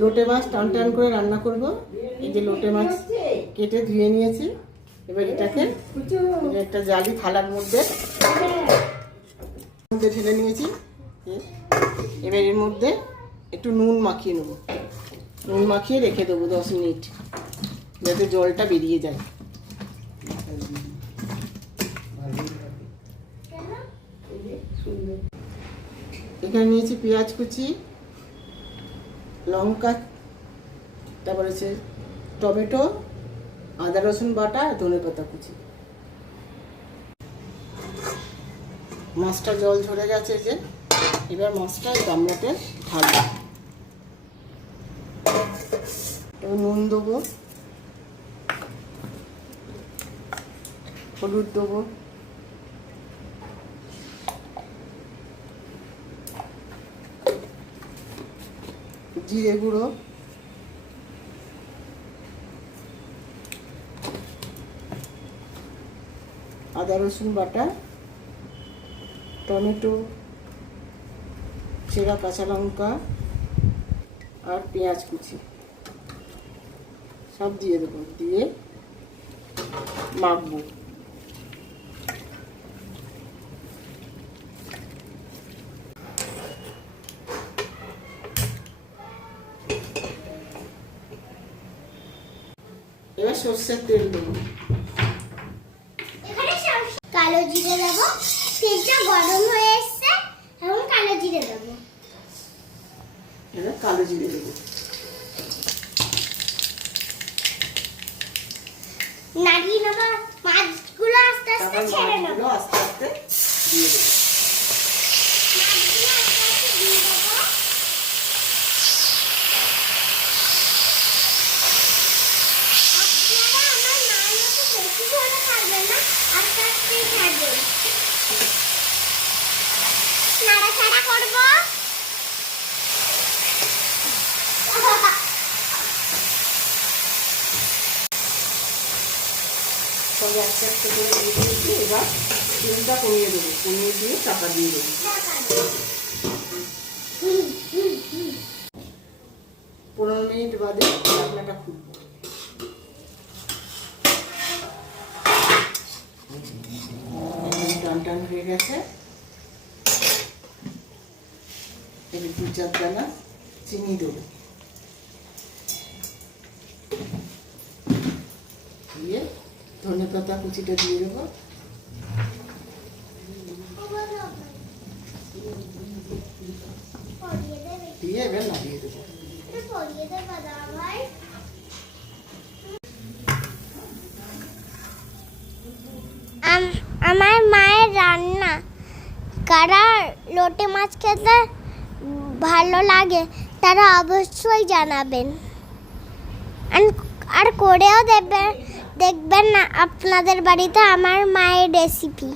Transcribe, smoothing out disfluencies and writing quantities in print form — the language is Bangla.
লোটে মাছ টান টান করে রান্না করব। এই যে লোটে মাছ কেটে ধুয়ে নিয়েছি। এবার এটাকে একটা জালি থালার মধ্যে ঢেলে নিয়েছি। এবার এর মধ্যে একটু নুন মাখিয়ে নেব। নুন মাখিয়ে রেখে দেবো 10 মিনিট, যাতে জলটা বেরিয়ে যায়। এখানে নিয়েছি পেঁয়াজ কুচি, লঙ্কা, তারপরে হচ্ছে টমেটো, আদা রসুন বাটা, ধনেপাতা কুচি। মাছটা জল ঝরে গেছে যে, এবার মাছটা গামলাতে ঢালবো। এবার নুন দেবো, হলুদ দেবো, জিরে গুঁড়ো, আদা রসুন বাটা, টমেটো, চেরা কাঁচা লঙ্কা আর পেঁয়াজ কুচি সব দিয়ে দেবো। দিয়ে মাখবো। এবার সর্ষের তেল দেবো। কালো জিরে দেবো। তেলটা গরম হয়ে এসছে, এখন কালো জিরে দেবো। এবার কালো জিরে দেবো। নাড়িয়ে নেবো। মাছগুলো আস্তে আস্তে ছেড়ে নেবো। আস্তে আস্তে দিয়ে দেবো। মাছগুলো আস্তে আস্তে দিয়ে দেবো। আপনারা আমার মায়ের মতো বেশি ঝোলে খাবেন না, আস্তে আস্তেই খাবেন। নাড়াচাড়া করবো। সব একটা একটা করে দিয়ে দিয়েছি। এবার তেলটা কমিয়ে দেবো, কমিয়ে দিয়ে চাপা দিয়ে দেবো। 15 মিনিট বাদে ঢাকনাটা খুলবো। টান টান হয়ে গেছে। এবার 2-4 দানা চিনি দেবো। দিয়ে ধনেপাতা কুচিটা দিয়ে দেবো। দিয়ে এবার নাড়িয়ে দেবো। আমার মায়ের রান্না কারা লোটে মাছ খেতে ভালো লাগে তারা অবশ্যই জানাবেন, আর করেও দেখবেন না আপনাদের বাড়িতে আমার মায়ের রেসিপি।